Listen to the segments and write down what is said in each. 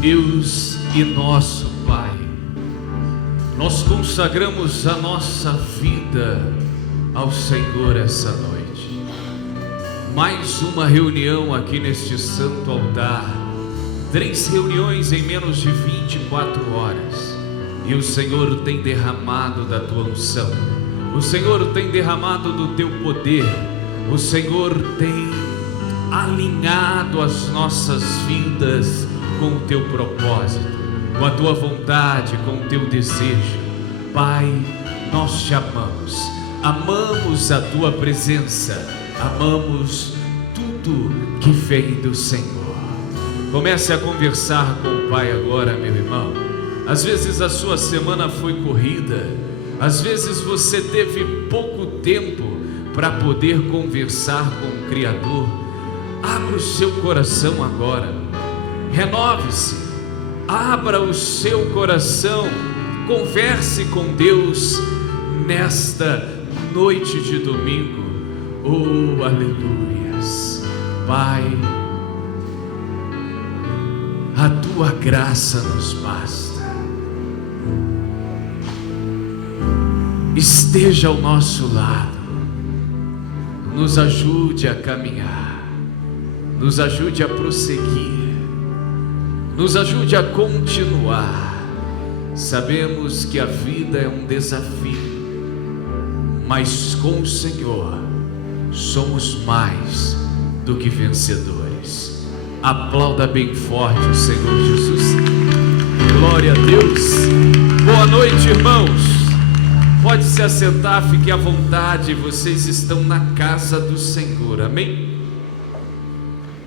Deus e nosso Pai, nós consagramos a nossa vida ao Senhor essa noite. Mais uma reunião aqui neste santo altar, 3 reuniões em menos de 24 horas, e o Senhor tem derramado da tua unção, o Senhor tem derramado do teu poder, o Senhor tem alinhado as nossas vidas com o teu propósito, com a tua vontade, com o teu desejo. Pai, nós te amamos, amamos a tua presença, amamos tudo que vem do Senhor. Comece a conversar com o Pai agora, meu irmão. Às vezes a sua semana foi corrida, às vezes você teve pouco tempo para poder conversar com o Criador. Abra o seu coração agora, renove-se, abra o seu coração, converse com Deus nesta noite de domingo. Oh, aleluias. Pai, a tua graça nos basta. Esteja ao nosso lado, nos ajude a caminhar, nos ajude a prosseguir, nos ajude a continuar. Sabemos que a vida é um desafio, mas com o Senhor somos mais do que vencedores. Aplauda bem forte o Senhor Jesus. Glória a Deus. Boa noite, irmãos. Pode se assentar, fique à vontade. Vocês estão na casa do Senhor, amém?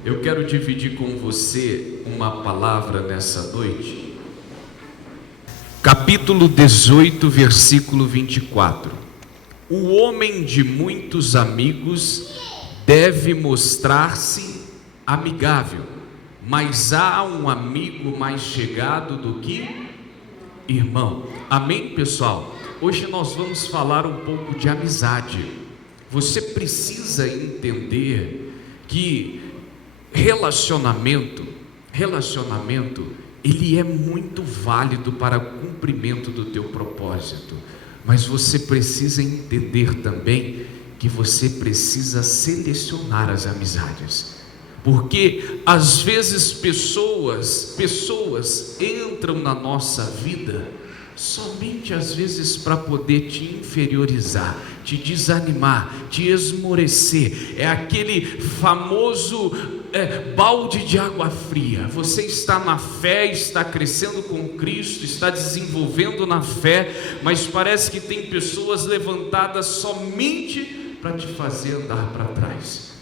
Eu quero dividir com você uma palavra nessa noite. Capítulo 18, versículo 24. O homem de muitos amigos deve mostrar-se amigável, mas há um amigo mais chegado do que irmão. Amém, pessoal? Hoje nós vamos falar um pouco de amizade. Você precisa entender que relacionamento, ele é muito válido para o cumprimento do teu propósito, mas você precisa entender também que você precisa selecionar as amizades, porque às vezes pessoas entram na nossa vida somente às vezes para poder te inferiorizar, te desanimar, te esmorecer. É aquele famoso balde de água fria. Você está na fé, está crescendo com Cristo, está desenvolvendo na fé, mas parece que tem pessoas levantadas somente para te fazer andar para trás.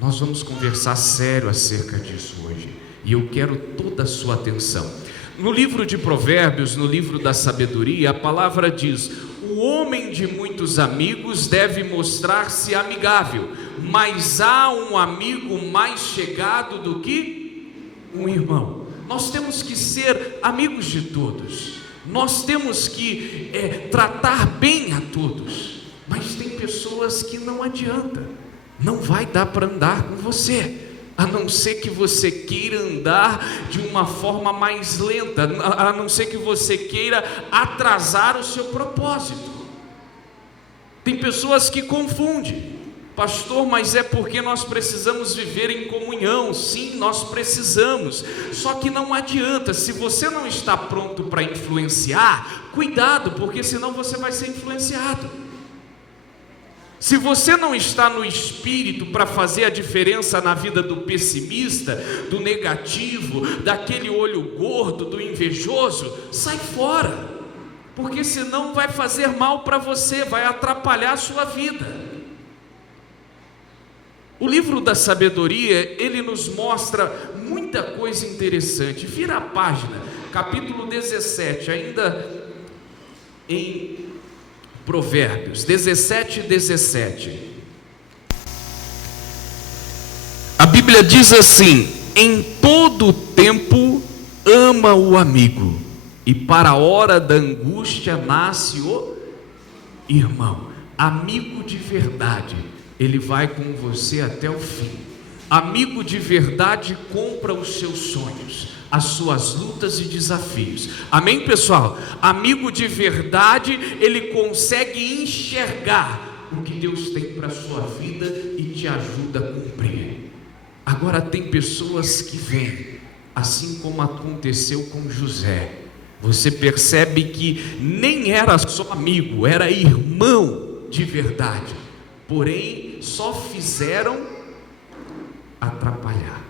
Nós vamos conversar sério acerca disso hoje, e eu quero toda a sua atenção. No livro de Provérbios, no livro da sabedoria, a palavra diz: o homem de muitos amigos deve mostrar-se amigável, mas há um amigo mais chegado do que um irmão. Nós temos que ser amigos de todos, nós temos que tratar bem a todos, mas tem pessoas que não adianta, não vai dar para andar com você, a não ser que você queira andar de uma forma mais lenta, a não ser que você queira atrasar o seu propósito. Tem pessoas que confundem: pastor, mas é porque nós precisamos viver em comunhão. Sim, nós precisamos, só que não adianta. Se você não está pronto para influenciar, cuidado, porque senão você vai ser influenciado. Se você não está no espírito para fazer a diferença na vida do pessimista, do negativo, daquele olho gordo, do invejoso, sai fora, porque senão vai fazer mal para você, vai atrapalhar a sua vida. O livro da sabedoria, ele nos mostra muita coisa interessante. Vira a página, capítulo 17, ainda em Provérbios 17:17. A Bíblia diz assim: em todo tempo ama o amigo, e para a hora da angústia nasce o irmão. Amigo de verdade, ele vai com você até o fim. Amigo de verdade compra os seus sonhos. as suas lutas e desafios. Amém, pessoal? Amigo de verdade, ele consegue enxergar o que Deus tem para a sua vida e te ajuda a cumprir. Agora tem pessoas que vêm, assim como aconteceu com José. Você percebe que nem era só amigo, era irmão de verdade, porém só fizeram atrapalhar.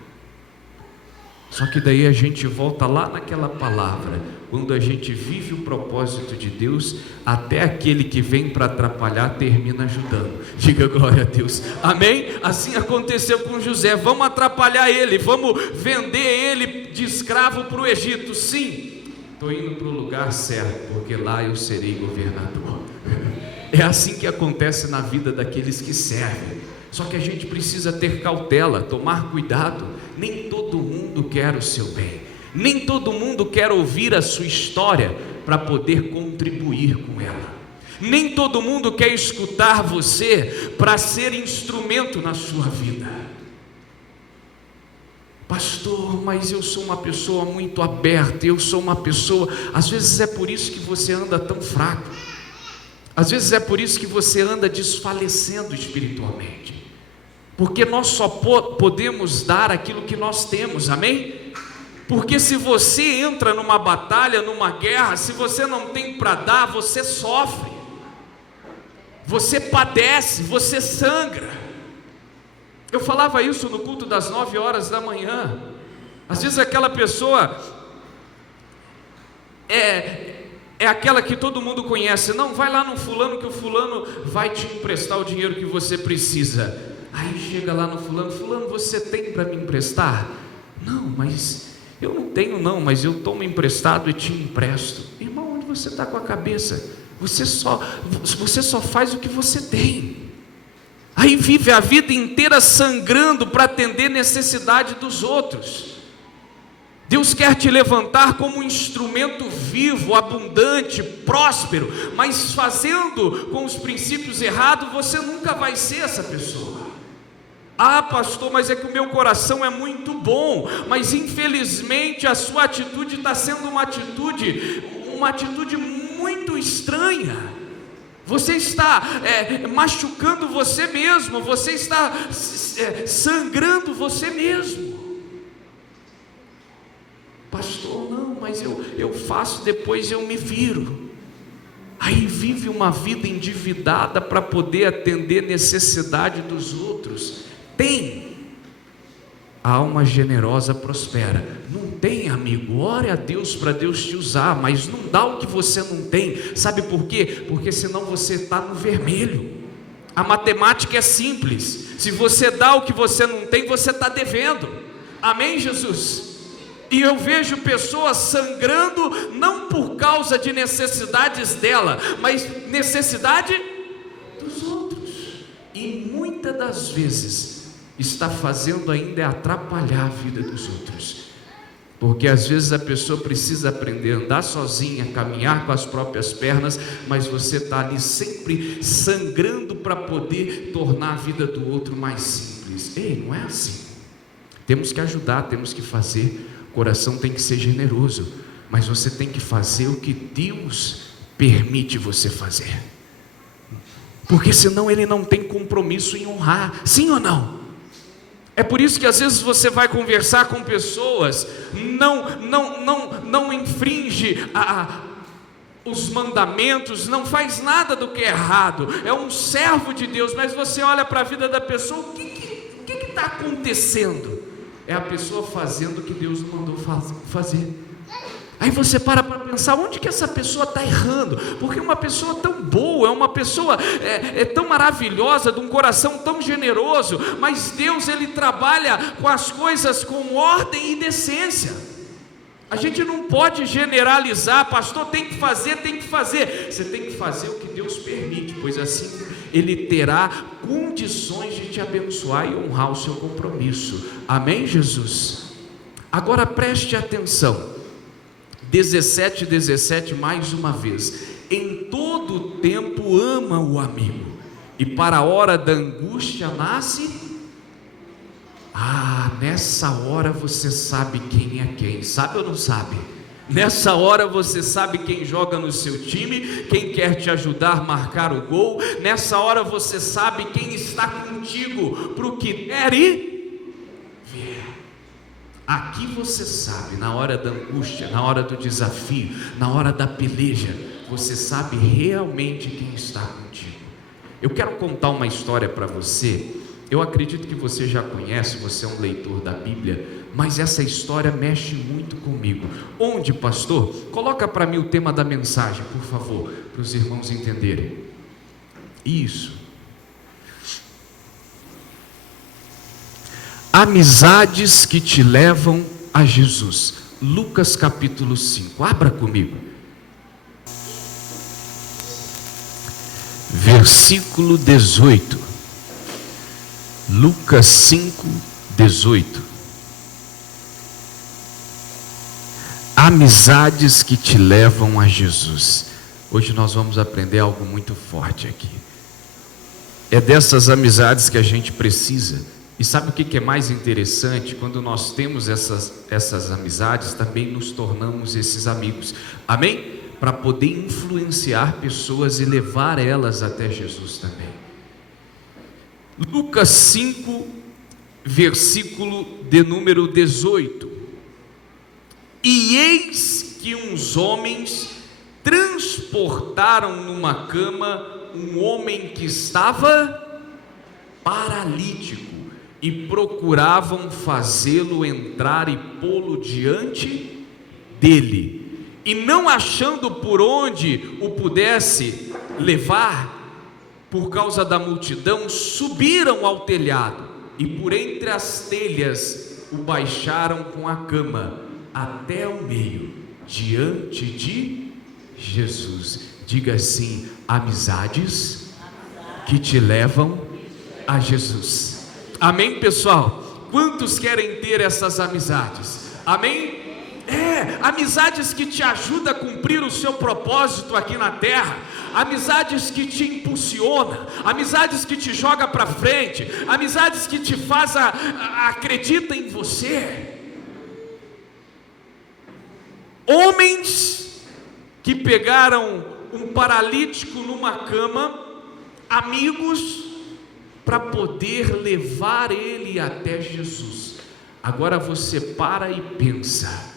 Só que daí a gente volta lá naquela palavra: quando a gente vive o propósito de Deus, até aquele que vem para atrapalhar termina ajudando. Diga glória a Deus, amém? Assim aconteceu com José. Vamos atrapalhar ele, vamos vender ele de escravo para o Egito. Sim, estou indo para o lugar certo, porque lá eu serei governador. É assim que acontece na vida daqueles que servem. Só que a gente precisa ter cautela, tomar cuidado. Nem todo mundo quer o seu bem, nem todo mundo quer ouvir a sua história para poder contribuir com ela. Nem todo mundo quer escutar você para ser instrumento na sua vida. Pastor, mas eu sou uma pessoa muito aberta, eu sou uma pessoa... Às vezes é por isso que você anda tão fraco, às vezes é por isso que você anda desfalecendo espiritualmente, porque nós só podemos dar aquilo que nós temos, amém? Porque se você entra numa batalha, numa guerra, se você não tem para dar, você sofre, você padece, você sangra. Eu falava isso no culto das 9 horas da manhã. Às vezes aquela pessoa é aquela que todo mundo conhece. Não, vai lá no fulano que o fulano vai te emprestar o dinheiro que você precisa. Aí chega lá no fulano: fulano, você tem para me emprestar? Não, mas eu não tenho não, mas eu tomo emprestado e te empresto. Irmão, onde você está com a cabeça? Você só faz o que você tem. Aí vive a vida inteira sangrando para atender necessidade dos outros. Deus quer te levantar como um instrumento vivo, abundante, próspero, mas fazendo com os princípios errados, você nunca vai ser essa pessoa. Ah, pastor, mas é que o meu coração é muito bom, mas infelizmente a sua atitude está sendo uma atitude muito estranha. Você está machucando você mesmo, você está sangrando você mesmo. Pastor, não, mas eu faço, depois eu me viro. Aí vive uma vida endividada para poder atender necessidade dos outros. Tem, a alma generosa prospera. Não tem, amigo, ore a Deus para Deus te usar, mas não dá o que você não tem. Sabe por quê? Porque senão você está no vermelho. A matemática é simples: se você dá o que você não tem, você está devendo. Amém, Jesus? E eu vejo pessoas sangrando, não por causa de necessidades dela, mas necessidade dos outros. E muitas das vezes está fazendo ainda atrapalhar a vida dos outros, porque às vezes a pessoa precisa aprender a andar sozinha, caminhar com as próprias pernas, mas você está ali sempre sangrando para poder tornar a vida do outro mais simples. Ei, não é assim. Temos que ajudar, temos que fazer. O coração tem que ser generoso, mas você tem que fazer o que Deus permite você fazer, porque senão Ele não tem compromisso em honrar. Sim ou não? É por isso que às vezes você vai conversar com pessoas, não infringe os mandamentos, não faz nada do que é errado, é um servo de Deus, mas você olha para a vida da pessoa: o que está acontecendo? É a pessoa fazendo o que Deus não mandou fazer. Aí você para pensar, onde que essa pessoa está errando? Porque uma pessoa tão boa, uma pessoa tão maravilhosa, de um coração tão generoso, mas Deus, Ele trabalha com as coisas com ordem e decência. A gente não pode generalizar: pastor, tem que fazer. Você tem que fazer o que Deus permite, pois assim Ele terá condições de te abençoar e honrar o seu compromisso. Amém, Jesus? Agora preste atenção. 17 mais uma vez: em todo tempo ama o amigo, e para a hora da angústia nasce Nessa hora você sabe quem é quem, sabe ou não sabe? Nessa hora você sabe quem joga no seu time, quem quer te ajudar a marcar o gol. Nessa hora você sabe quem está contigo para o que der e vier. Aqui você sabe, na hora da angústia, na hora do desafio, na hora da peleja, você sabe realmente quem está contigo. Eu quero contar uma história para você. Eu acredito que você já conhece, você é um leitor da Bíblia, mas essa história mexe muito comigo. Onde, pastor? Coloca para mim o tema da mensagem, por favor, para os irmãos entenderem. Isso. Amizades que te levam a Jesus. Lucas capítulo 5. Abra comigo. Versículo 18. Lucas 5, 18. Amizades que te levam a Jesus. Hoje nós vamos aprender algo muito forte aqui. É dessas amizades que a gente precisa. E sabe o que é mais interessante? Quando nós temos essas amizades, também nos tornamos esses amigos. Amém? Para poder influenciar pessoas e levar elas até Jesus também. Lucas 5, versículo de número 18. E eis que uns homens transportaram numa cama um homem que estava paralítico e procuravam fazê-lo entrar e pô-lo diante dele. E não achando por onde o pudesse levar, por causa da multidão, subiram ao telhado e por entre as telhas o baixaram com a cama até o meio, diante de Jesus. Diga assim: amizades que te levam a Jesus. Amém, pessoal? Quantos querem ter essas amizades? Amém? Amizades que te ajudam a cumprir o seu propósito aqui na terra, amizades que te impulsionam, amizades que te jogam para frente, amizades que te fazem acreditar em você. Homens que pegaram um paralítico numa cama, amigos, para poder levar ele até Jesus. Agora você para e pensa: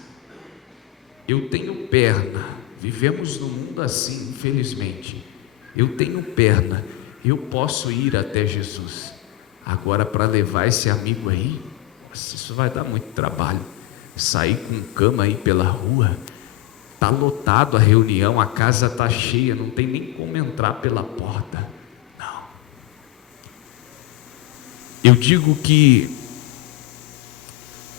eu tenho perna, vivemos num mundo assim, infelizmente. Eu tenho perna, eu posso ir até Jesus. Agora, para levar esse amigo aí, isso vai dar muito trabalho. Sair com cama aí pela rua, está lotado a reunião, a casa está cheia, não tem nem como entrar pela porta. Não. Eu digo que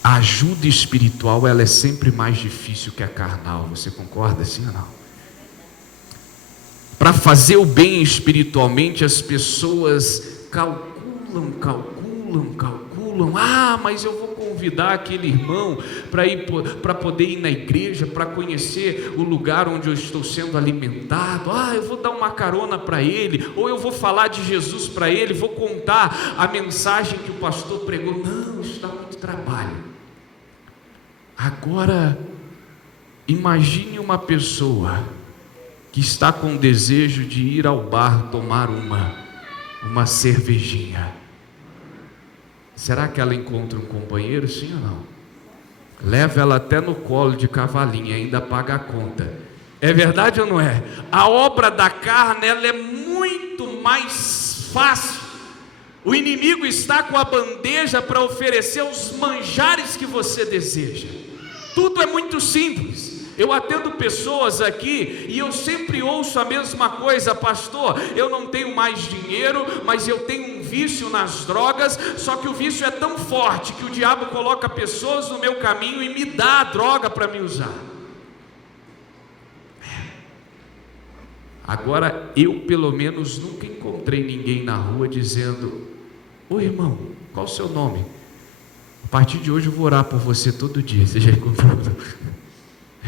a ajuda espiritual, ela é sempre mais difícil que a carnal. Você concorda assim ou não? Para fazer o bem espiritualmente, as pessoas calculam. Mas eu vou convidar aquele irmão para poder ir na igreja, para conhecer o lugar onde eu estou sendo alimentado. Eu vou dar uma carona para ele, ou eu vou falar de Jesus para ele, vou contar a mensagem que o pastor pregou. Não, isso dá muito trabalho. Agora, imagine uma pessoa que está com desejo de ir ao bar tomar uma cervejinha. Será que ela encontra um companheiro, sim ou não? Leva ela até no colo de cavalinho, ainda paga a conta. É verdade ou não é? A obra da carne, ela é muito mais fácil. O inimigo está com a bandeja para oferecer os manjares que você deseja. Tudo é muito simples. Eu atendo pessoas aqui e eu sempre ouço a mesma coisa: pastor, eu não tenho mais dinheiro, mas eu tenho um vício nas drogas, só que o vício é tão forte que o diabo coloca pessoas no meu caminho e me dá a droga para me usar. Agora, eu pelo menos nunca encontrei ninguém na rua dizendo: ô irmão, qual o seu nome? A partir de hoje eu vou orar por você todo dia. Você já encontrou?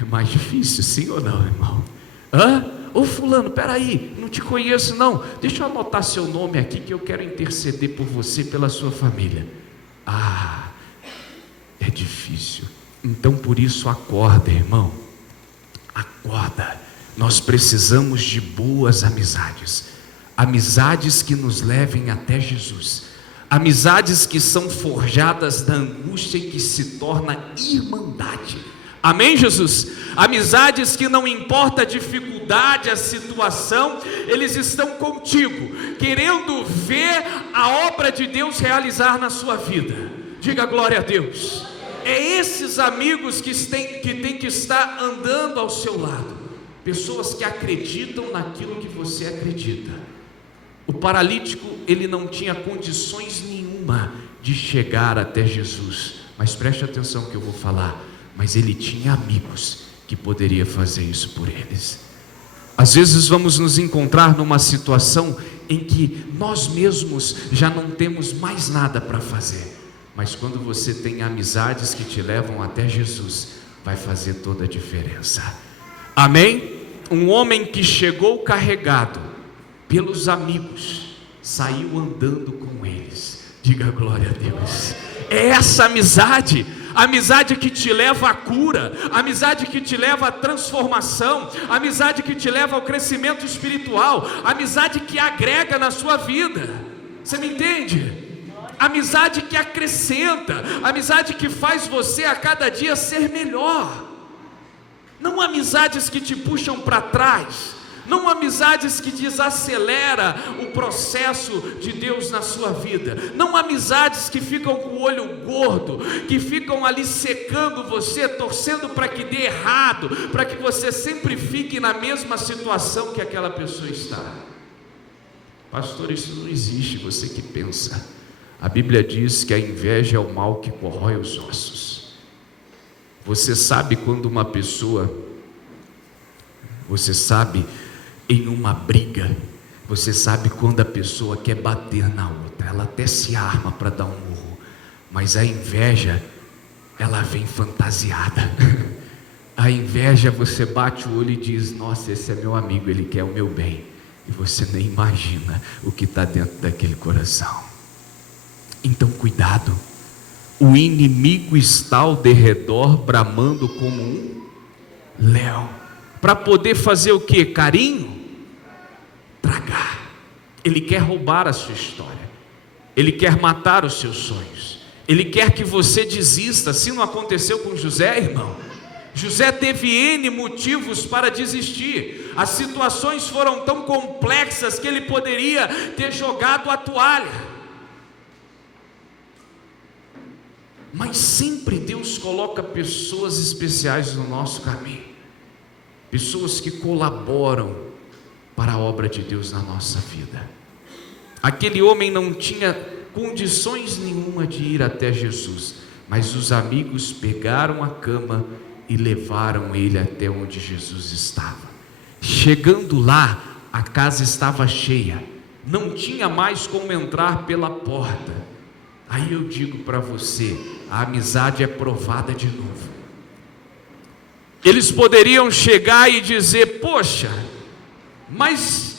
É mais difícil, sim ou não, irmão? Ô fulano, peraí, não te conheço não, deixa eu anotar seu nome aqui que eu quero interceder por você, pela sua família. É difícil. Então por isso acorda, irmão. Acorda. Nós precisamos de boas amizades. Amizades que nos levem até Jesus. Amizades que são forjadas da angústia e que se torna irmandade. Amém, Jesus? Amizades que não importa a dificuldade, a situação, eles estão contigo, querendo ver a obra de Deus realizar na sua vida. Diga glória a Deus. É esses amigos que tem que estar andando ao seu lado. Pessoas que acreditam naquilo que você acredita. O paralítico, ele não tinha condições nenhuma de chegar até Jesus. Mas preste atenção no que eu vou falar. Mas ele tinha amigos que poderiam fazer isso por eles. Às vezes vamos nos encontrar numa situação em que nós mesmos já não temos mais nada para fazer. Mas quando você tem amizades que te levam até Jesus, vai fazer toda a diferença. Amém? Um homem que chegou carregado pelos amigos, saiu andando com eles. Diga glória a Deus. É essa amizade, a amizade que te leva à cura, a amizade que te leva à transformação, a amizade que te leva ao crescimento espiritual, a amizade que agrega na sua vida. Você me entende? Amizade que acrescenta, amizade que faz você a cada dia ser melhor. Não amizades que te puxam para trás, não amizades que desacelera o processo de Deus na sua vida, não amizades que ficam com o olho gordo, que ficam ali secando você, torcendo para que dê errado, para que você sempre fique na mesma situação que aquela pessoa está. Pastor, isso não existe, você que pensa. A Bíblia diz que a inveja é o mal que corrói os ossos. Você sabe quando uma pessoa, você sabe em uma briga, você sabe quando a pessoa quer bater na outra, ela até se arma para dar um murro, mas a inveja, ela vem fantasiada. A inveja, você bate o olho e diz: nossa, esse é meu amigo, ele quer o meu bem, e você nem imagina o que está dentro daquele coração. Então cuidado, o inimigo está ao derredor, bramando como um leão, para poder fazer o que? Carinho? Tragar. Ele quer roubar a sua história, ele quer matar os seus sonhos, ele quer que você desista. Assim não aconteceu com José, irmão. José teve N motivos para desistir, as situações foram tão complexas que ele poderia ter jogado a toalha. Mas sempre Deus coloca pessoas especiais no nosso caminho, pessoas que colaboram para a obra de Deus na nossa vida. Aquele homem não tinha condições nenhuma de ir até Jesus, mas os amigos pegaram a cama e levaram ele até onde Jesus estava. Chegando lá, a casa estava cheia, não tinha mais como entrar pela porta. Aí eu digo para você, a amizade é provada de novo. Eles poderiam chegar e dizer: poxa, mas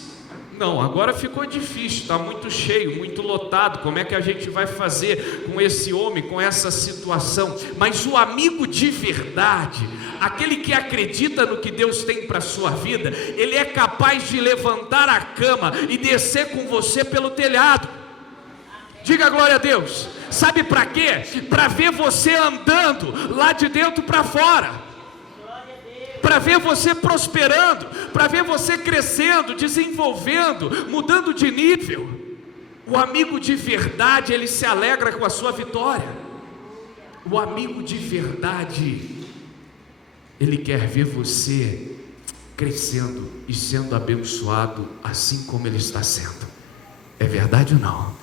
não, agora ficou difícil, está muito cheio, muito lotado, como é que a gente vai fazer com esse homem, com essa situação? Mas o amigo de verdade, aquele que acredita no que Deus tem para a sua vida, ele é capaz de levantar a cama e descer com você pelo telhado. Diga glória a Deus. Sabe para quê? Para ver você andando lá de dentro para fora, para ver você prosperando, para ver você crescendo, desenvolvendo, mudando de nível. O amigo de verdade, ele se alegra com a sua vitória. O amigo de verdade, ele quer ver você crescendo e sendo abençoado assim como ele está sendo. É verdade ou não?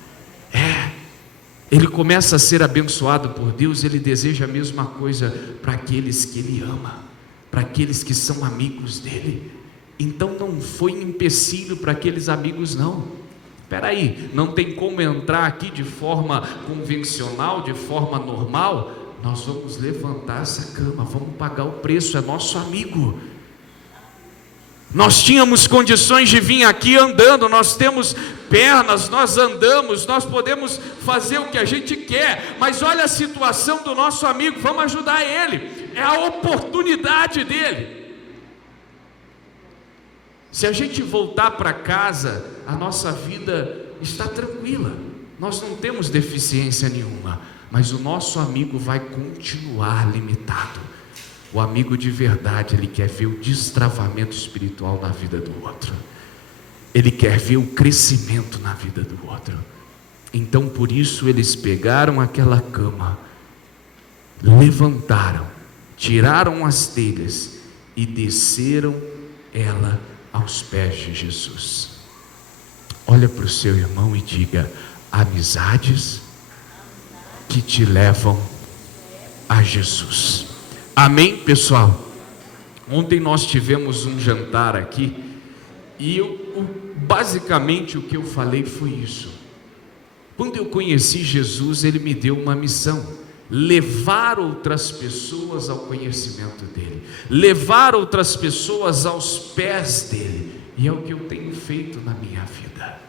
Ele começa a ser abençoado por Deus, ele deseja a mesma coisa para aqueles que ele ama, para aqueles que são amigos dele. Então não foi empecilho para aqueles amigos, não. Espera aí, não tem como entrar aqui de forma convencional, de forma normal. Nós vamos levantar essa cama, vamos pagar o preço, é nosso amigo. Nós tínhamos condições de vir aqui andando, nós temos pernas, nós andamos, nós podemos fazer o que a gente quer, mas olha a situação do nosso amigo, vamos ajudar ele, é a oportunidade dele. Se a gente voltar para casa, a nossa vida está tranquila, nós não temos deficiência nenhuma, mas o nosso amigo vai continuar limitado. O amigo de verdade, ele quer ver o destravamento espiritual na vida do outro, ele quer ver o crescimento na vida do outro. Então por isso eles pegaram aquela cama, levantaram, tiraram as telhas e desceram ela aos pés de Jesus. Olha para o seu irmão e diga: amizades que te levam a Jesus. Amém, pessoal? Ontem nós tivemos um jantar aqui e basicamente o que eu falei foi isso. Quando eu conheci Jesus, ele me deu uma missão: levar outras pessoas ao conhecimento dele, levar outras pessoas aos pés dele, e é o que eu tenho feito na minha vida.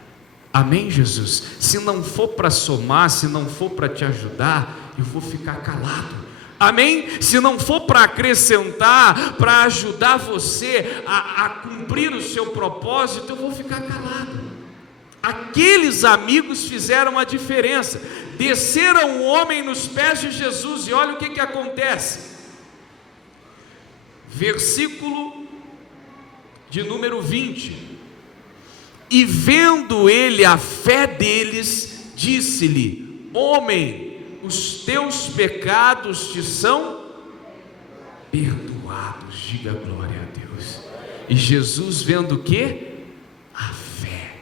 Amém, Jesus? Se não for para somar, se não for para te ajudar, eu vou ficar calado. Amém? Se não for para acrescentar, para ajudar você a cumprir o seu propósito, eu vou ficar calado. Aqueles amigos fizeram a diferença, desceram o homem nos pés de Jesus, e olha o que acontece. Versículo de número 20: e vendo ele a fé deles, disse-lhe: homem, os teus pecados te são perdoados. Diga glória a Deus. E Jesus vendo o quê? A fé.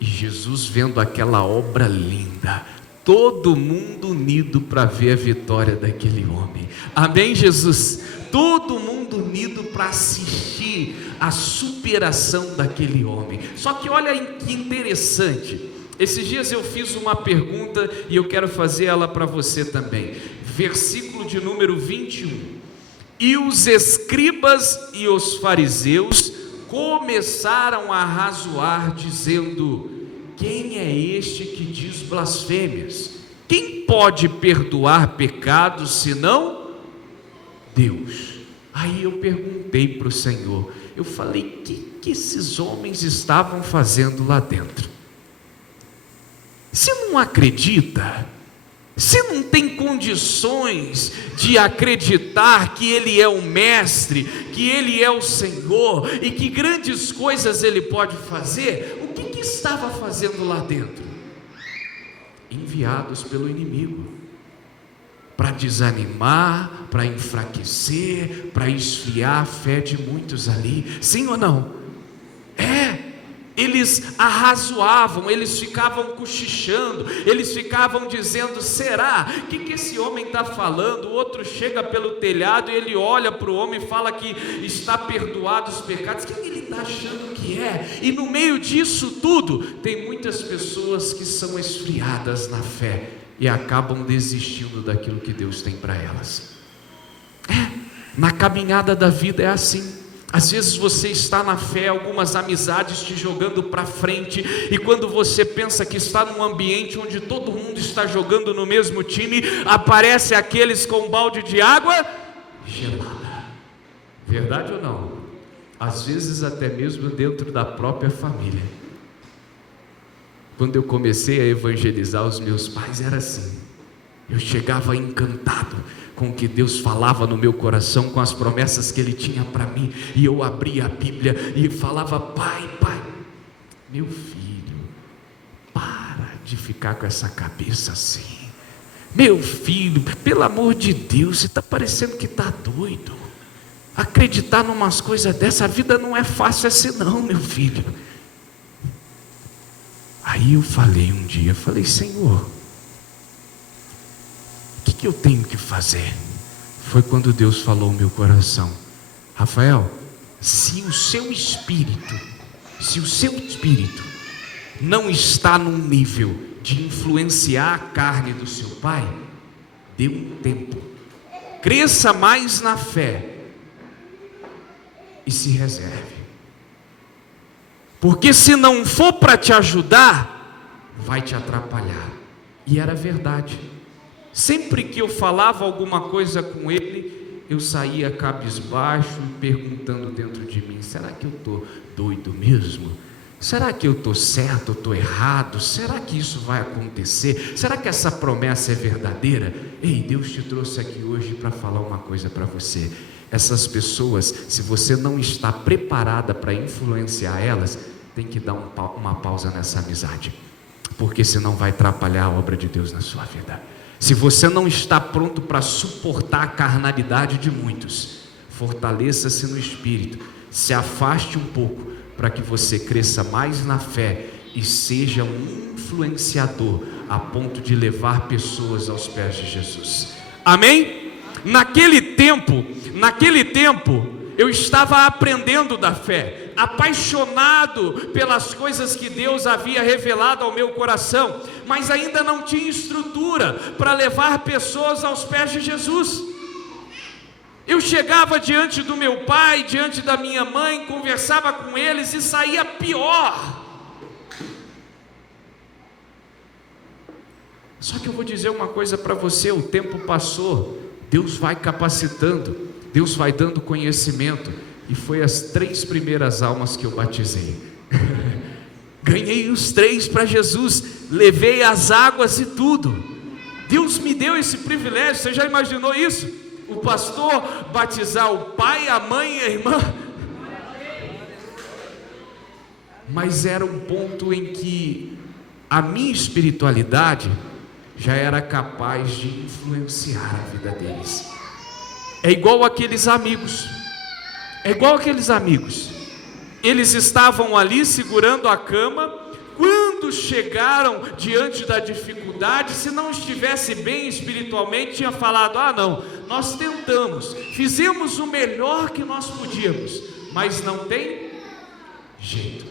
E Jesus vendo aquela obra linda, todo mundo unido para ver a vitória daquele homem. Amém, Jesus? Todo mundo unido para assistir a superação daquele homem. Só que olha que interessante. Esses dias eu fiz uma pergunta e eu quero fazer ela para você também. Versículo de número 21. E os escribas e os fariseus começaram a razoar, dizendo: quem é este que diz blasfêmias? Quem pode perdoar pecados senão Deus? Aí eu perguntei para o Senhor, eu falei: o que esses homens estavam fazendo lá dentro? Você não acredita? Você não tem condições de acreditar que Ele é o Mestre, que Ele é o Senhor e que grandes coisas Ele pode fazer? O que estava fazendo lá dentro? Enviados pelo inimigo para desanimar, para enfraquecer, para esfriar a fé de muitos ali. Sim ou não? Eles arrazoavam, eles ficavam cochichando, eles ficavam dizendo: será? O que esse homem está falando? O outro chega pelo telhado e ele olha para o homem e fala que está perdoado os pecados. Quem ele está achando que é? E no meio disso tudo, tem muitas pessoas que são esfriadas na fé e acabam desistindo daquilo que Deus tem para elas. Na caminhada da vida é assim. Às vezes você está na fé, algumas amizades te jogando para frente, e quando você pensa que está num ambiente onde todo mundo está jogando no mesmo time, aparece aqueles com um balde de água gelada. Verdade ou não? Às vezes até mesmo dentro da própria família. Quando eu comecei a evangelizar os meus pais, era assim. Eu chegava encantado com o que Deus falava no meu coração, com as promessas que Ele tinha para mim, e eu abria a Bíblia e falava: pai, meu filho, para de ficar com essa cabeça assim. Meu filho, pelo amor de Deus, você está parecendo que está doido. Acreditar numas coisas dessa, a vida não é fácil assim não, meu filho. Aí eu falei um dia, Senhor, o que eu tenho que fazer? Foi quando Deus falou no meu coração: Rafael, se o seu espírito não está num nível de influenciar a carne do seu pai, dê um tempo, cresça mais na fé e se reserve. porque se não for para te ajudar, vai te atrapalhar. E era verdade. Sempre que eu falava alguma coisa com ele, eu saía cabisbaixo, perguntando dentro de mim: será que eu estou doido mesmo? Será que eu estou certo ou estou errado? Será que isso vai acontecer? Será que essa promessa é verdadeira? Ei, Deus te trouxe aqui hoje para falar uma coisa para você. Essas pessoas, se você não está preparada para influenciar elas, tem que dar uma pausa nessa amizade, porque senão vai atrapalhar a obra de Deus na sua vida. Se você não está pronto para suportar a carnalidade de muitos, fortaleça-se no Espírito, se afaste um pouco, para que você cresça mais na fé e seja um influenciador a ponto de levar pessoas aos pés de Jesus. Amém? Naquele tempo, eu estava aprendendo da fé, apaixonado pelas coisas que Deus havia revelado ao meu coração, mas ainda não tinha estrutura para levar pessoas aos pés de Jesus. Eu chegava diante do meu pai, diante da minha mãe, conversava com eles e saía pior. Só que eu vou dizer uma coisa para você: o tempo passou, Deus vai capacitando, Deus vai dando conhecimento, e foi as 3 primeiras almas que eu batizei. Ganhei os 3 para Jesus, levei as águas e tudo. Deus me deu esse privilégio. Você já imaginou isso? O pastor batizar o pai, a mãe e a irmã. Mas era um ponto em que a minha espiritualidade já era capaz de influenciar a vida deles. É igual aqueles amigos. Eles estavam ali segurando a cama. Quando chegaram diante da dificuldade, se não estivesse bem espiritualmente, tinha falado: ah não, nós tentamos, fizemos o melhor que nós podíamos, mas não tem jeito,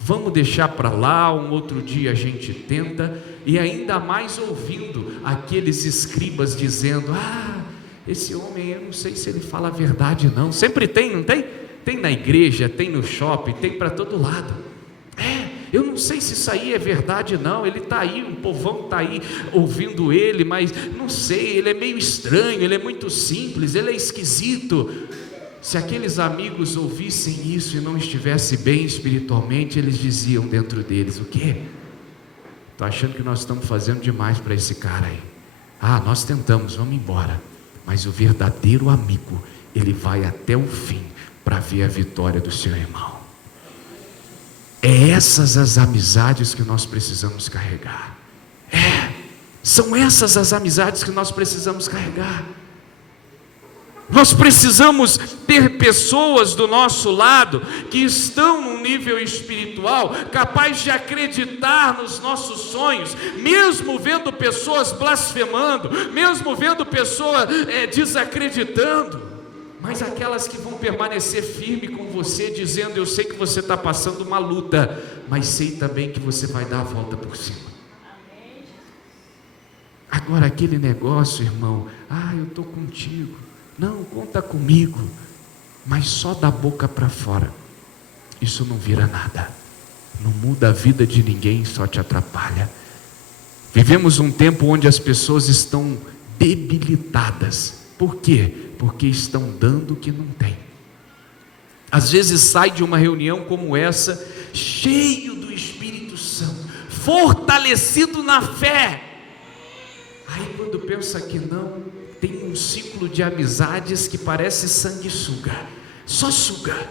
vamos deixar para lá, um outro dia a gente tenta. E ainda mais ouvindo aqueles escribas dizendo: ah, esse homem, eu não sei se ele fala a verdade não. Sempre tem, não tem? Tem na igreja, tem no shopping, tem para todo lado. Eu não sei se isso aí é verdade não, ele está aí, um povão está aí ouvindo ele, mas não sei, ele é meio estranho, ele é muito simples, ele é esquisito. Se aqueles amigos ouvissem isso e não estivessem bem espiritualmente, eles diziam dentro deles: o quê? Estou achando que nós estamos fazendo demais para esse cara aí. Ah, nós tentamos, vamos embora. Mas o verdadeiro amigo, ele vai até o fim para ver a vitória do seu irmão. É essas as amizades que nós precisamos carregar. São essas as amizades que nós precisamos carregar. Nós precisamos ter pessoas do nosso lado que estão num nível espiritual capaz de acreditar nos nossos sonhos, mesmo vendo pessoas blasfemando, mesmo vendo pessoas desacreditando. Mas aquelas que vão permanecer firme com você, dizendo: eu sei que você está passando uma luta, mas sei também que você vai dar a volta por cima. Agora aquele negócio, irmão: ah, eu estou contigo, não, conta comigo, mas só da boca para fora, isso não vira nada, não muda a vida de ninguém, só te atrapalha. Vivemos um tempo onde as pessoas estão debilitadas. Por quê? Porque estão dando o que não tem. Às vezes sai de uma reunião como essa, cheio do Espírito Santo, fortalecido na fé. Aí quando pensa que não, tem um ciclo de amizades que parece sanguessuga, só suga,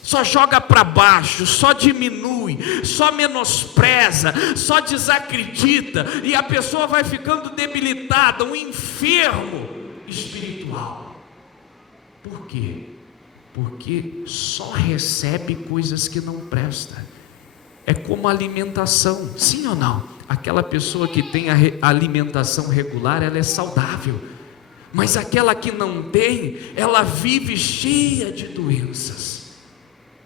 só joga para baixo, só diminui, só menospreza, só desacredita, e a pessoa vai ficando debilitada, um enfermo espiritual. Por quê? Porque só recebe coisas que não prestam. É como alimentação, sim ou não? Aquela pessoa que tem a alimentação regular, ela é saudável, mas aquela que não tem, ela vive cheia de doenças.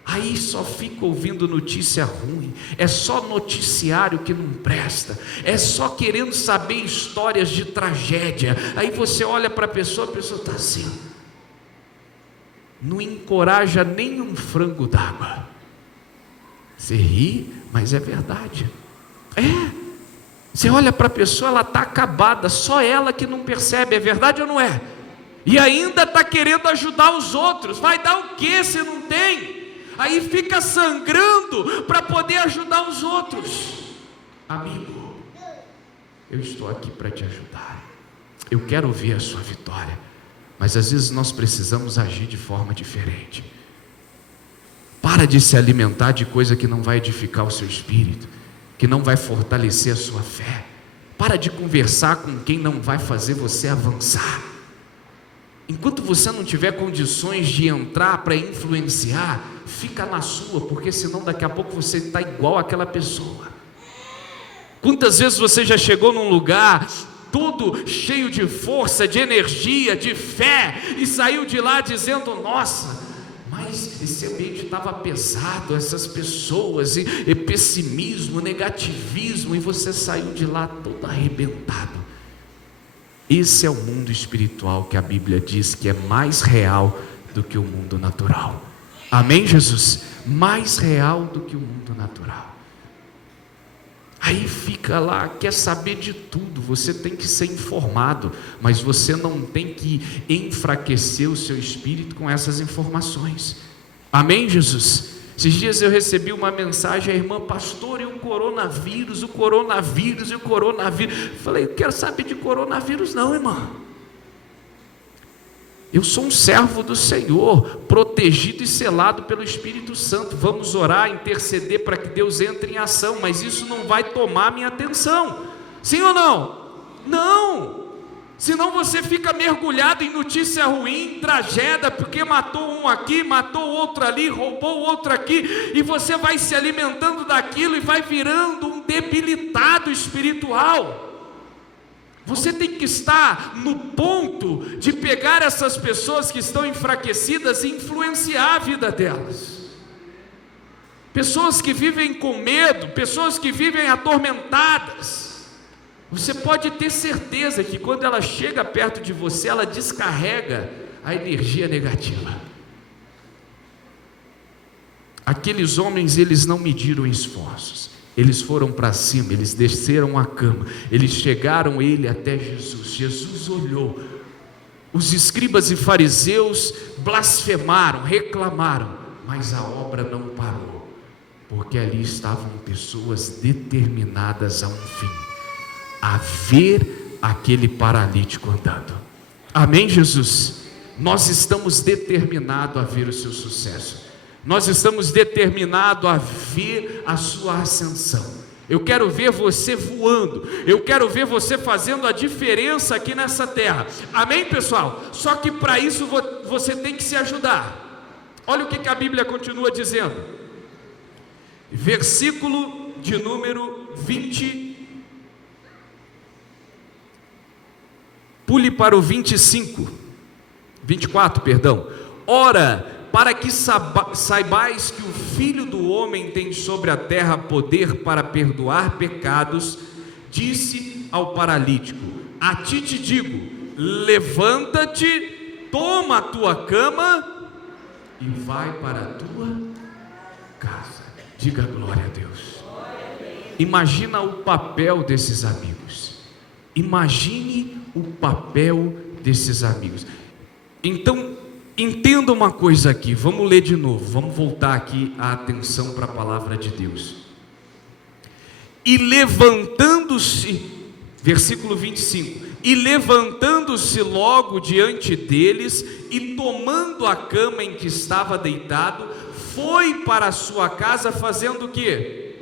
Aí só fica ouvindo notícia ruim, é só noticiário que não presta, é só querendo saber histórias de tragédia. Aí você olha para a pessoa está assim, não encoraja nem um frango d'água. Você ri, mas é verdade. Você olha para a pessoa, ela está acabada, só ela que não percebe, é verdade ou não é? E ainda está querendo ajudar os outros, vai dar o que se não tem? Aí fica sangrando para poder ajudar os outros. Amigo, eu estou aqui para te ajudar, eu quero ver a sua vitória, mas às vezes nós precisamos agir de forma diferente. Para de se alimentar de coisa que não vai edificar o seu espírito, que não vai fortalecer a sua fé. Para de conversar com quem não vai fazer você avançar. Enquanto você não tiver condições de entrar para influenciar, fica na sua, porque senão daqui a pouco você está igual àquela pessoa. Quantas vezes você já chegou num lugar todo cheio de força, de energia, de fé, e saiu de lá dizendo: nossa, mas esse ambiente estava pesado, essas pessoas, e pessimismo, negativismo, e você saiu de lá todo arrebentado. Esse é o mundo espiritual que a Bíblia diz que é mais real do que o mundo natural. Amém, Jesus? Mais real do que o mundo natural. Aí fica lá, quer saber de tudo, você tem que ser informado, mas você não tem que enfraquecer o seu espírito com essas informações. Amém, Jesus? Esses dias eu recebi uma mensagem, a irmã: pastor, e o coronavírus, o coronavírus, e o coronavírus. Falei: não quero saber de coronavírus não, irmã. Eu sou um servo do Senhor, protegido e selado pelo Espírito Santo. Vamos orar, interceder para que Deus entre em ação, mas isso não vai tomar minha atenção. Sim ou não? Não! Senão você fica mergulhado em notícia ruim, tragédia, porque matou um aqui, matou outro ali, roubou outro aqui, e você vai se alimentando daquilo e vai virando um debilitado espiritual. Você tem que estar no ponto de pegar essas pessoas que estão enfraquecidas e influenciar a vida delas. Pessoas que vivem com medo, pessoas que vivem atormentadas. Você pode ter certeza que quando ela chega perto de você, ela descarrega a energia negativa. Aqueles homens, eles não mediram esforços. Eles foram para cima, eles desceram a cama, eles chegaram ele até Jesus. Jesus olhou. Os escribas e fariseus blasfemaram, reclamaram, mas a obra não parou, porque ali estavam pessoas determinadas a um fim: a ver aquele paralítico andando. Amém, Jesus? Nós estamos determinados a ver o seu sucesso. Nós estamos determinados a ver a sua ascensão. Eu quero ver você voando. Eu quero ver você fazendo a diferença aqui nessa terra. Amém, pessoal? Só que para isso você tem que se ajudar. Olha o que a Bíblia continua dizendo. Versículo de número 20. Pule para o 24, perdão. Ora, para que saibais que o Filho do Homem tem sobre a terra poder para perdoar pecados, disse ao paralítico: a ti te digo, levanta-te, toma a tua cama e vai para a tua casa. Diga glória a Deus. Imagina o papel desses amigos. Imagine o papel desses amigos. Então, entenda uma coisa aqui, vamos ler de novo, vamos voltar aqui a atenção para a palavra de Deus. E levantando-se, versículo 25, e levantando-se logo diante deles, e tomando a cama em que estava deitado, foi para a sua casa, fazendo o quê?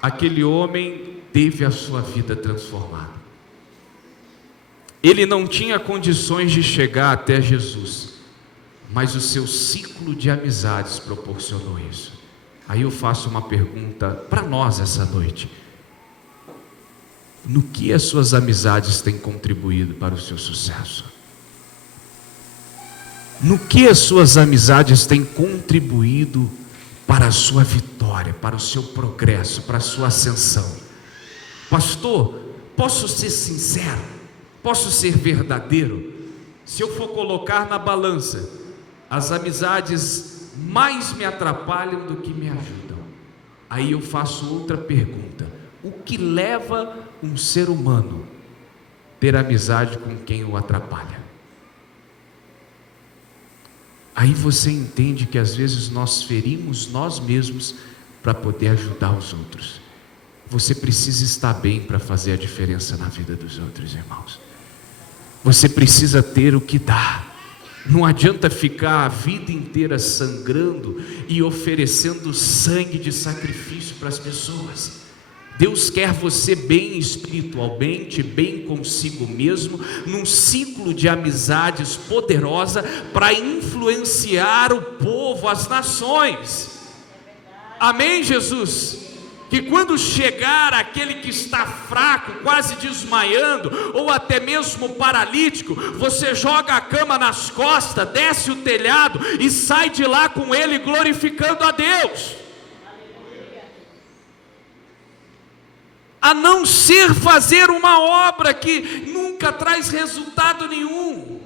Aquele homem teve a sua vida transformada. Ele não tinha condições de chegar até Jesus, mas o seu ciclo de amizades proporcionou isso. Aí eu faço uma pergunta para nós essa noite: no que as suas amizades têm contribuído para o seu sucesso? No que as suas amizades têm contribuído para a sua vitória, para o seu progresso, para a sua ascensão? Pastor, posso ser sincero? Posso ser verdadeiro? Se eu for colocar na balança, as amizades mais me atrapalham do que me ajudam. Aí eu faço outra pergunta: o que leva um ser humano a ter amizade com quem o atrapalha? Aí você entende que às vezes nós ferimos nós mesmos para poder ajudar os outros. Você precisa estar bem para fazer a diferença na vida dos outros, irmãos. Você precisa ter o que dá. Não adianta ficar a vida inteira sangrando e oferecendo sangue de sacrifício para as pessoas. Deus quer você bem espiritualmente, bem consigo mesmo, num ciclo de amizades poderosa para influenciar o povo, as nações. Amém, Jesus? Que quando chegar aquele que está fraco, quase desmaiando, ou até mesmo paralítico, você joga a cama nas costas, desce o telhado e sai de lá com ele glorificando a Deus. A não ser fazer uma obra que nunca traz resultado nenhum.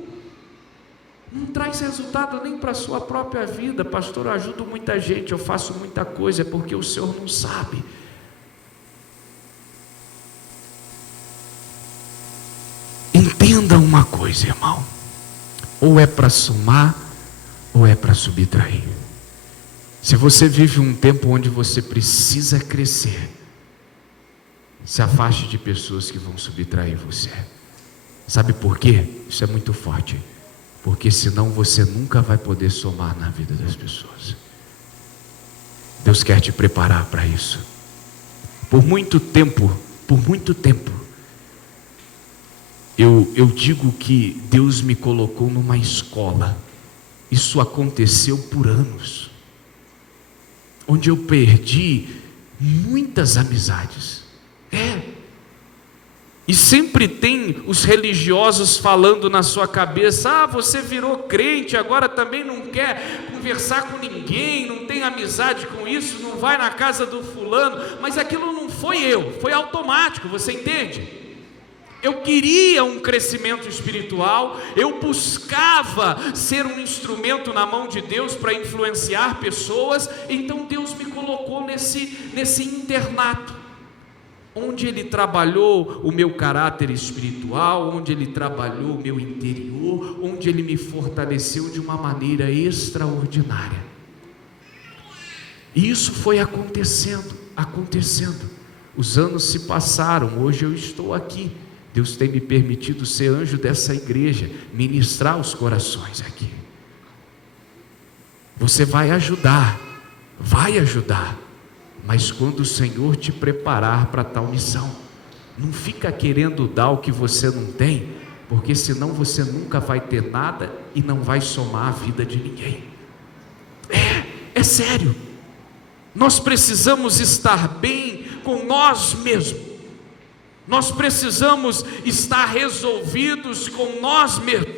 Não traz resultado nem para a sua própria vida. Pastor, eu ajudo muita gente, eu faço muita coisa, é porque o Senhor não sabe. Entenda uma coisa, irmão: ou é para somar, ou é para subtrair. Se você vive um tempo onde você precisa crescer, se afaste de pessoas que vão subtrair você. Sabe por quê? Isso é muito forte. Porque senão você nunca vai poder somar na vida das pessoas. Deus quer te preparar para isso. Por muito tempo, eu digo que Deus me colocou numa escola. Isso aconteceu por anos, onde eu perdi muitas amizades. E sempre tem os religiosos falando na sua cabeça: você virou crente, agora também não quer conversar com ninguém, não tem amizade com isso, não vai na casa do fulano. Mas aquilo não foi eu, foi automático, você entende? Eu queria um crescimento espiritual, eu buscava ser um instrumento na mão de Deus para influenciar pessoas. Então Deus me colocou nesse internato, onde Ele trabalhou o meu caráter espiritual, onde Ele trabalhou o meu interior, onde Ele me fortaleceu de uma maneira extraordinária. E isso foi acontecendo. Os anos se passaram, hoje eu estou aqui. Deus tem me permitido ser anjo dessa igreja, ministrar os corações aqui. Você vai ajudar, mas quando o Senhor te preparar para tal missão, não fica querendo dar o que você não tem, porque senão você nunca vai ter nada e não vai somar a vida de ninguém. É sério. Nós precisamos estar bem com nós mesmos. Nós precisamos estar resolvidos com nós mesmos,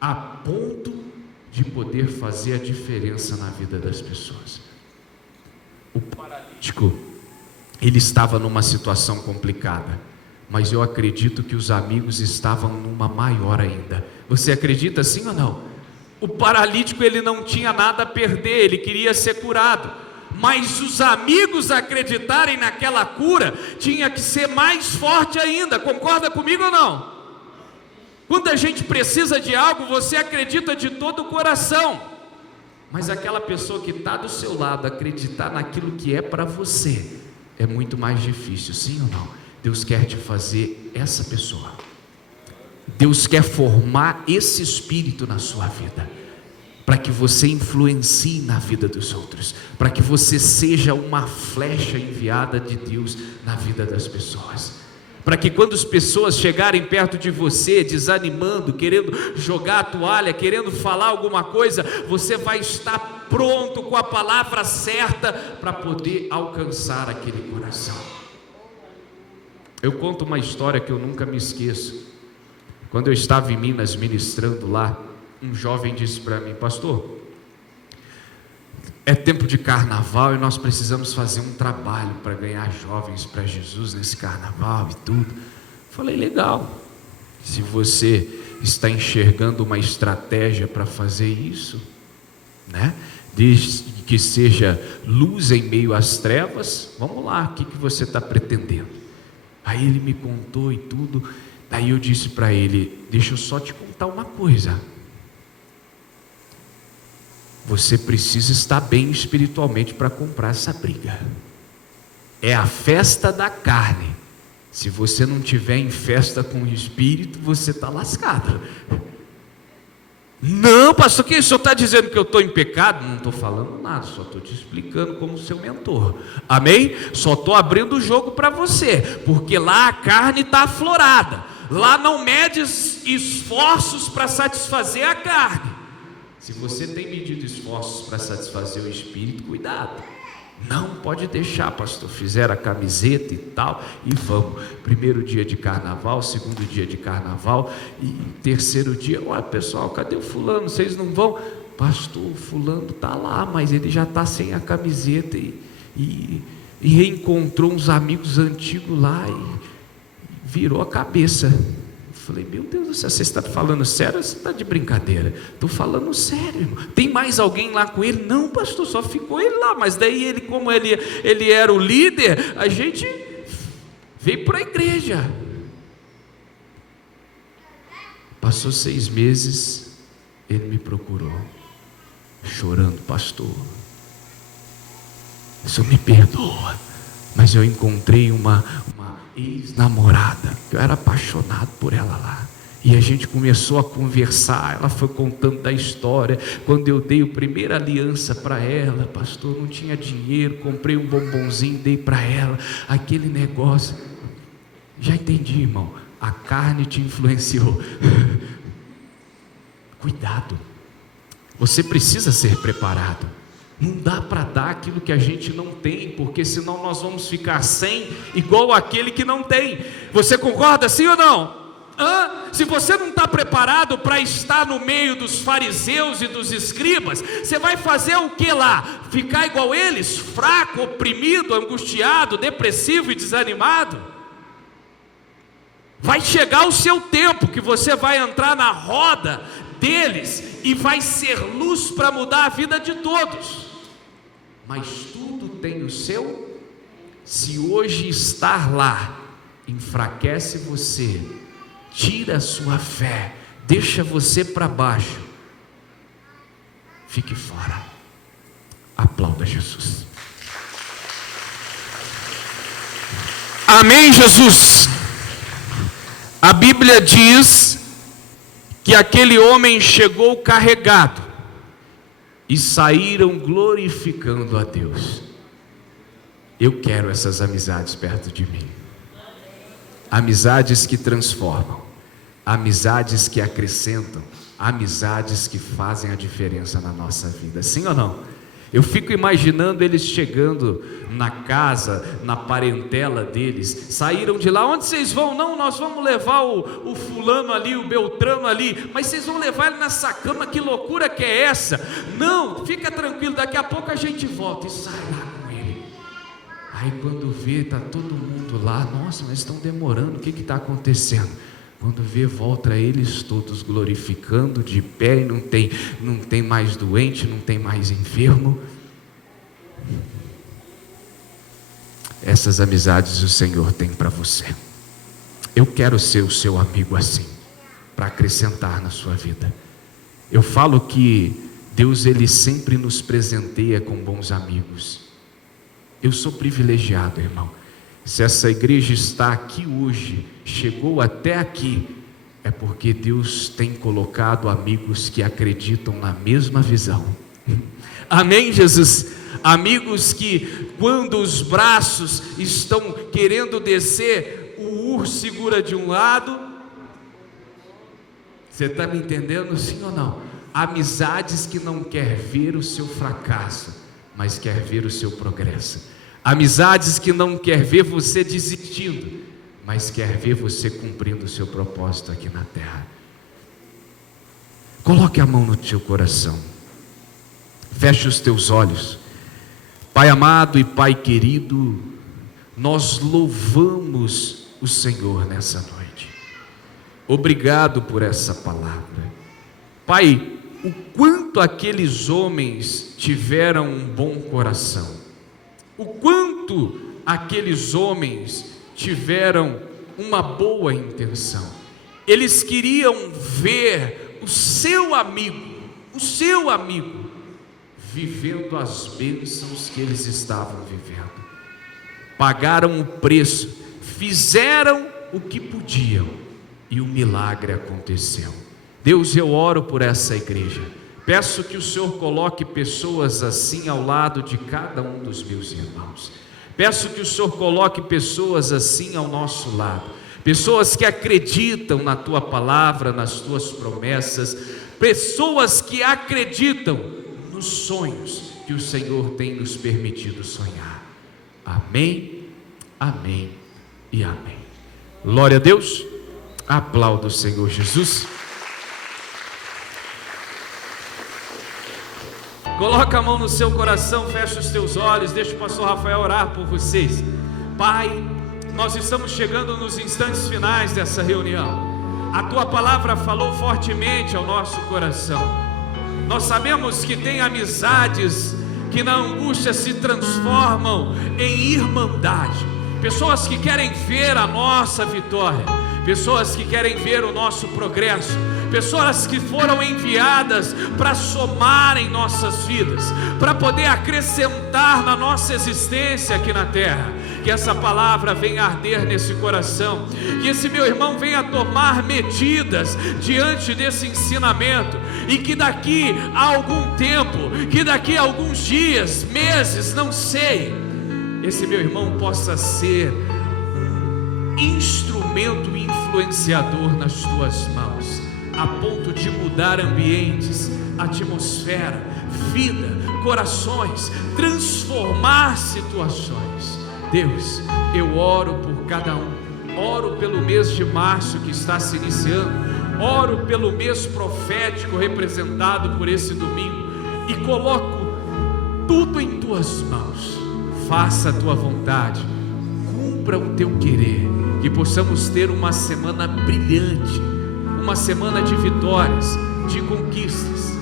a ponto de poder fazer a diferença na vida das pessoas. O paralítico, ele estava numa situação complicada, mas eu acredito que os amigos estavam numa maior ainda. Você acredita sim ou não? O paralítico, ele não tinha nada a perder, ele queria ser curado, mas os amigos acreditarem naquela cura tinha que ser mais forte ainda. Concorda comigo ou não? Quando a gente precisa de algo, você acredita de todo o coração, mas aquela pessoa que está do seu lado acreditar naquilo que é para você é muito mais difícil, sim ou não? Deus quer te fazer essa pessoa. Deus quer formar esse espírito na sua vida, para que você influencie na vida dos outros, para que você seja uma flecha enviada de Deus na vida das pessoas, para que quando as pessoas chegarem perto de você, desanimando, querendo jogar a toalha, querendo falar alguma coisa, você vai estar pronto com a palavra certa para poder alcançar aquele coração. Eu conto uma história que eu nunca me esqueço. Quando eu estava em Minas ministrando lá, um jovem disse para mim: pastor, é tempo de carnaval e nós precisamos fazer um trabalho para ganhar jovens para Jesus nesse carnaval e tudo. Falei: legal, se você está enxergando uma estratégia para fazer isso, né? Desde que seja luz em meio às trevas. Vamos lá, o que você está pretendendo? Aí ele me contou e tudo. Daí eu disse para ele: deixa eu só te contar uma coisa. Você precisa estar bem espiritualmente para comprar essa briga. É a festa da carne. Se você não tiver em festa com o Espírito, você está lascado. Não, pastor, que o senhor está dizendo que eu estou em pecado? Não estou falando nada, só estou te explicando como seu mentor. Amém? Só estou abrindo o jogo para você, porque lá a carne está aflorada. Lá não mede esforços para satisfazer a carne. Se você tem medido esforços para satisfazer o Espírito, cuidado. Não pode deixar, pastor. Fizeram a camiseta e tal, e vamos. Primeiro dia de carnaval, segundo dia de carnaval, e terceiro dia. Olha, pessoal, cadê o fulano? Vocês não vão? Pastor, o fulano está lá, mas ele já está sem a camiseta e reencontrou uns amigos antigos lá e virou a cabeça. Eu falei: meu Deus do céu, você está falando sério ou você está de brincadeira? Estou falando sério, irmão. Tem mais alguém lá com ele? Não, pastor, só ficou ele lá. Mas daí ele, como ele era o líder, a gente veio para a igreja. Passou 6 meses, ele me procurou, chorando: pastor, o senhor me perdoa, mas eu encontrei uma ex-namorada, que eu era apaixonado por ela lá, e a gente começou a conversar. Ela foi contando da história, quando eu dei a primeira aliança para ela, pastor, não tinha dinheiro, comprei um bombonzinho, dei para ela, aquele negócio. Já entendi, irmão, a carne te influenciou. Cuidado, você precisa ser preparado. Não dá para dar aquilo que a gente não tem, porque senão nós vamos ficar sem, igual aquele que não tem. Você concorda, sim ou não? Se você não está preparado para estar no meio dos fariseus e dos escribas, você vai fazer o que lá? Ficar igual eles? Fraco, oprimido, angustiado, depressivo e desanimado? Vai chegar o seu tempo que você vai entrar na roda deles e vai ser luz para mudar a vida de todos. Mas tudo tem o seu. Se hoje estar lá enfraquece você, tira a sua fé, deixa você para baixo, fique fora. Aplauda Jesus. Amém, Jesus. A Bíblia diz que aquele homem chegou carregado e saíram glorificando a Deus. Eu quero essas amizades perto de mim. Amizades que transformam, amizades que acrescentam, amizades que fazem a diferença na nossa vida. Sim ou não? Eu fico imaginando eles chegando na casa, na parentela deles. Saíram de lá: onde vocês vão? Não, nós vamos levar o fulano ali, o Beltrano ali. Mas vocês vão levar ele nessa cama, que loucura que é essa? Não, fica tranquilo, daqui a pouco a gente volta. E sai lá com ele. Aí quando vê, está todo mundo lá. Nossa, mas estão demorando, o que está acontecendo? Quando vê, volta eles todos glorificando, de pé, e não tem mais doente, não tem mais enfermo. Essas amizades o Senhor tem para você. Eu quero ser o seu amigo assim, para acrescentar na sua vida. Eu falo que Deus, Ele sempre nos presenteia com bons amigos. Eu sou privilegiado, irmão. Se essa igreja está aqui hoje, chegou até aqui, é porque Deus tem colocado amigos que acreditam na mesma visão. Amém, Jesus? Amigos que, quando os braços estão querendo descer, o urso segura de um lado. Você está me entendendo, sim ou não? Amizades que não quer ver o seu fracasso, mas quer ver o seu progresso. Amizades que não quer ver você desistindo, mas quer ver você cumprindo o seu propósito aqui na terra. Coloque a mão no teu coração, feche os teus olhos. Pai amado e Pai querido, nós louvamos o Senhor nessa noite. Obrigado por essa palavra. Pai, o quanto aqueles homens tiveram um bom coração, o quanto aqueles homens tiveram uma boa intenção. Eles queriam ver o seu amigo vivendo as bênçãos que eles estavam vivendo. Pagaram o preço, fizeram o que podiam e o milagre aconteceu. Deus, eu oro por essa igreja. Peço que o Senhor coloque pessoas assim ao lado de cada um dos meus irmãos. Peço que o Senhor coloque pessoas assim ao nosso lado, pessoas que acreditam na Tua palavra, nas Tuas promessas, pessoas que acreditam nos sonhos que o Senhor tem nos permitido sonhar. Amém, amém e amém. Glória a Deus. Aplauda o Senhor Jesus. Coloca a mão no seu coração, fecha os teus olhos, deixa o pastor Rafael orar por vocês. Pai, nós estamos chegando nos instantes finais dessa reunião. A Tua palavra falou fortemente ao nosso coração. Nós sabemos que tem amizades que na angústia se transformam em irmandade. Pessoas que querem ver a nossa vitória, pessoas que querem ver o nosso progresso, pessoas que foram enviadas para somar em nossas vidas, para poder acrescentar na nossa existência aqui na terra. Que essa palavra venha arder nesse coração, que esse meu irmão venha tomar medidas diante desse ensinamento, e que daqui a algum tempo, que daqui a alguns dias, meses, não sei, esse meu irmão possa ser instrumento influenciador nas Tuas mãos, a ponto de mudar ambientes, atmosfera, vida, corações, transformar situações. Deus, eu oro por cada um, oro pelo mês de março que está se iniciando, oro pelo mês profético representado por esse domingo, e coloco tudo em Tuas mãos. Faça a Tua vontade, cumpra o Teu querer, que possamos ter uma semana brilhante, uma semana de vitórias, de conquistas,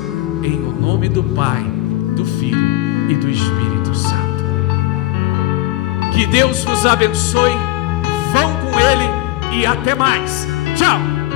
em o nome do Pai, do Filho e do Espírito Santo. Que Deus vos abençoe, vão com Ele e até mais. Tchau!